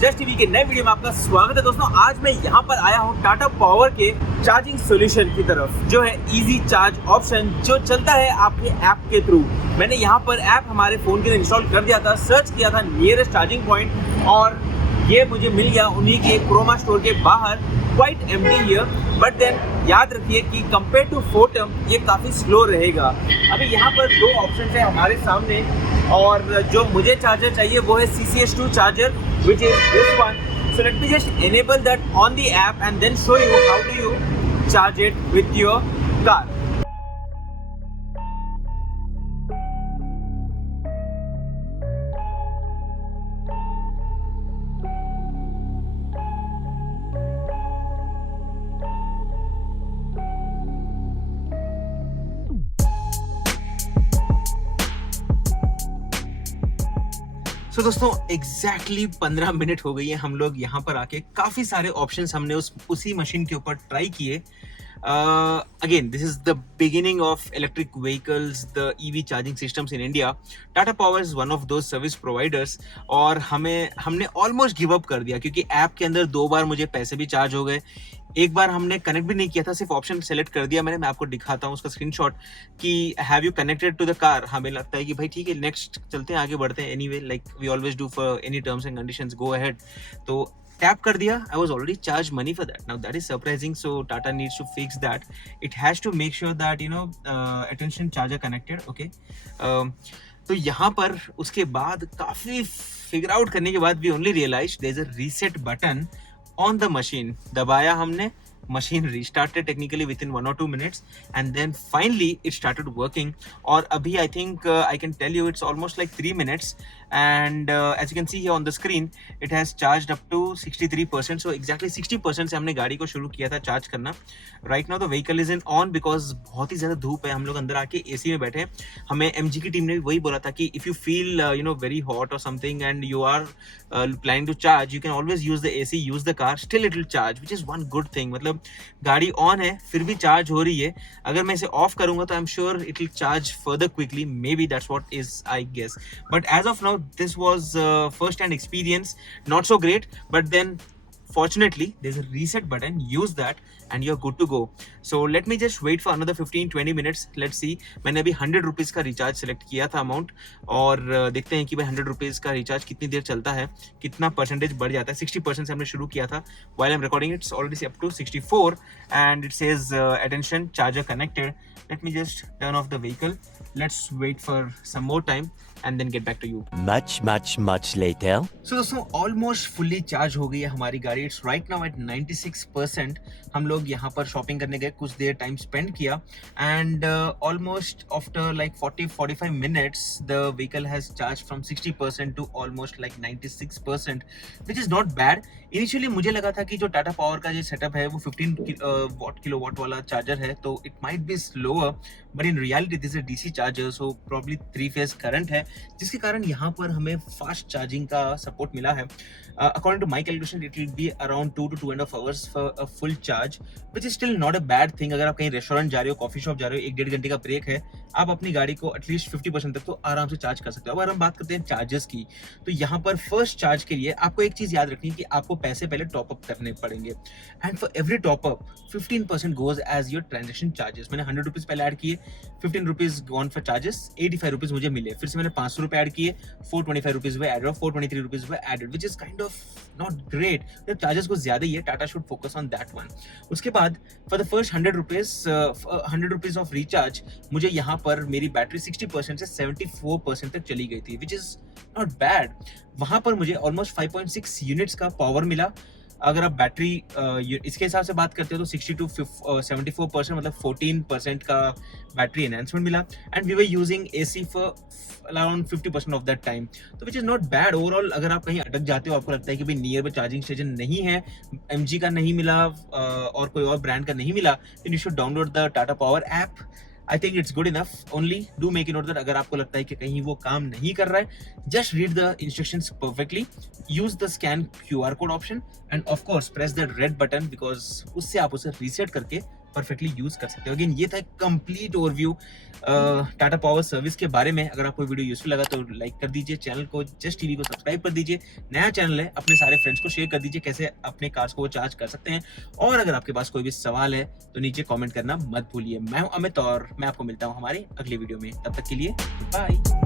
Just TV के नए video में आपका स्वागत है दोस्तों। आज मैं यहाँ पर आया हूँ टाटा पावर के चार्जिंग सॉल्यूशन की तरफ, जो है इजी चार्ज ऑप्शन, जो चलता है आपके ऐप के थ्रू। मैंने यहाँ पर ऐप हमारे फ़ोन के अंदर इंस्टॉल कर दिया था, सर्च किया था नियरेस्ट चार्जिंग पॉइंट और ये मुझे मिल गया उन्हीं के क्रोमा स्टोर के बाहर, quite empty here. But then याद रखिए कि कंपेयर टू फोटम ये काफ़ी स्लो रहेगा। अभी यहाँ पर दो ऑप्शन है हमारे सामने और जो मुझे चार्जर चाहिए वो है CCS2 charger, which is this one. So let me just enable that on the app and then show you how do you charge it with your car. तो दोस्तों एग्जैक्टली 15 मिनट हो गई है हम लोग यहाँ पर आके। काफ़ी सारे ऑप्शंस हमने उसी मशीन के ऊपर ट्राई किए। Again this is the beginning of electric vehicles, the EV charging systems in India. Tata power is one of those service providers और हमने ऑलमोस्ट गिव अप कर दिया, क्योंकि ऐप के अंदर 2 बार मुझे पैसे भी चार्ज हो गए। एक बार हमने कनेक्ट भी नहीं किया था, सिर्फ ऑप्शन सेलेक्ट कर दिया मैंने। मैं आपको दिखाता हूँ उसका स्क्रीनशॉट कि have you connected to the car. हमें लगता है कि भाई ठीक है, नेक्स्ट चलते हैं, आगे बढ़ते हैं। Anyway like we always do for any terms and conditions, go ahead. तो टैप कर दिया, I was already charge money for that. Now that is surprising, so Tata needs to fix that. It has to make sure that you know attention charger connected. Okay, तो यहाँ पर उसके बाद काफ़ी figure out करने के बाद we only realise there is a reset button on the machine. दबाया हमने, machine restarted technically within 1 or 2 minutes and then finally it started working. और अभी I think I can tell you it's almost like 3 minutes and as you can see here on the screen it has charged up to 63%. so exactly 60% से हमने गाड़ी को शुरू किया था charge करना। right now the vehicle is in on because बहुत ही ज़्यादा धूप है। हम लोग अंदर आके AC में बैठे हैं। हमें MG की टीम ने भी वही बोला था कि if you feel you know very hot or something and you are planning to charge, you can always use the AC, use the car, still it will charge, which is one good thing। मतलब गाड़ी on है फिर भी charge हो रही है। अगर मैं इसे ऑफ करूंगा तो I am sure it will charge further quickly, maybe that's what is I guess. But as of now this was first hand experience, not so great, but then fortunately there's a reset button, use that and you're good to go. So let me just wait for another 15-20 minutes, let's see। मैंने अभी 100 rupees का recharge select किया था amount, और देखते हैं कि भाई 100 रुपीज़ का रिचार्ज कितनी देर चलता है, कितना परसेंटेज बढ़ जाता है। 60% से हमने शुरू किया था। while I'm recording it's already up to 64 and it says attention charger connected. Let me just turn off the vehicle, let's wait for some more time and then get back to you. Much later. So दोस्तों almost fully charge हो गई है हमारी गाड़ी। It's right now at 96%। हम लोग यहाँ पर शॉपिंग करने गए, कुछ देर टाइम स्पेंड किया and almost after like 40-45 minutes the vehicle has charge from 60% to almost like 96%, which is not bad. Initially मुझे लगा था कि जो टाटा पावर का जो सेटअप है वो 15 किलोवाट वाला चार्जर है, तो it might be slower, but in reality this is a DC charger, so probably 3 phase current है, जिसके कारण यहाँ पर हमें फास्ट चार्जिंग का सपोर्ट मिला है। According to my calculation it will be around 2 to 2.5 hours for a full charge, which is still not a bad thing. अगर आप कहीं रेस्टोरेंट जा रहे हो, कॉफी शॉप जा रहे हो, 1-1.5 घंटे का ब्रेक है, आप अपनी गाड़ी को एटलीस्ट 50% तक तो आराम से चार्ज कर सकते हो। अगर हम बात करते हैं चार्जेस की, तो यहाँ पर फर्स्ट चार्ज के लिए आपको एक चीज़ याद रखनी है कि आपको पैसे पहले टॉप अप करने पड़ेंगे, and for every top up 15% goes as your transaction charges. मैंने 100 रुपीज़ पहले ऐड किए, 15 rupees gone for charges, 85 rupees मुझे मिले। फिर से मैंने 500 रुपये ऐड किए, 425 rupees we added, 423 rupees we added, which is kind of not great. जब चार्जेस कुछ ज़्यादा ही है, Tata should focus on that one. उसके बाद for the first 100 rupees of recharge मुझे यहाँ पर मेरी बैटरी 60% से 74% तक चली गई थी, विच इज़ नॉट बैड। वहाँ पर मुझे ऑलमोस्ट 5.6 यूनिट्स का पावर मिला। अगर आप बैटरी इसके हिसाब से बात करते हो तो 60 to 74%, मतलब 14% का बैटरी एनहांसमेंट मिला, and we were using AC for around 50% of that time, तो which is not bad overall. अगर आप कहीं अटक जाते हो, आपको लगता है कि भाई नियर बाय चार्जिंग स्टेशन नहीं है, MG का नहीं मिला और कोई और ब्रांड का नहीं मिला, then you should download the Tata power app. I think it's good enough. Only do make in order, अगर आपको लगता है कि कहीं वो काम नहीं कर रहा है, just read the instructions perfectly, use the scan QR code option end of course press the red button, because उससे आप उसे रीसेट करके परफेक्टली यूज कर सकते हो। अगेन ये था complete overview Tata power service के बारे में। अगर आपको वीडियो यूजफुल लगा तो लाइक कर दीजिए, चैनल को जस्ट टीवी को सब्सक्राइब कर दीजिए, नया चैनल है, अपने सारे फ्रेंड्स को शेयर कर दीजिए कैसे अपने कार्स को चार्ज कर सकते हैं। और अगर आपके पास कोई भी सवाल है तो नीचे कमेंट करना मत भूलिए। मैं हूं अमित और मैं आपको मिलता हूं हमारे अगले वीडियो में। तब तक के लिए बाय।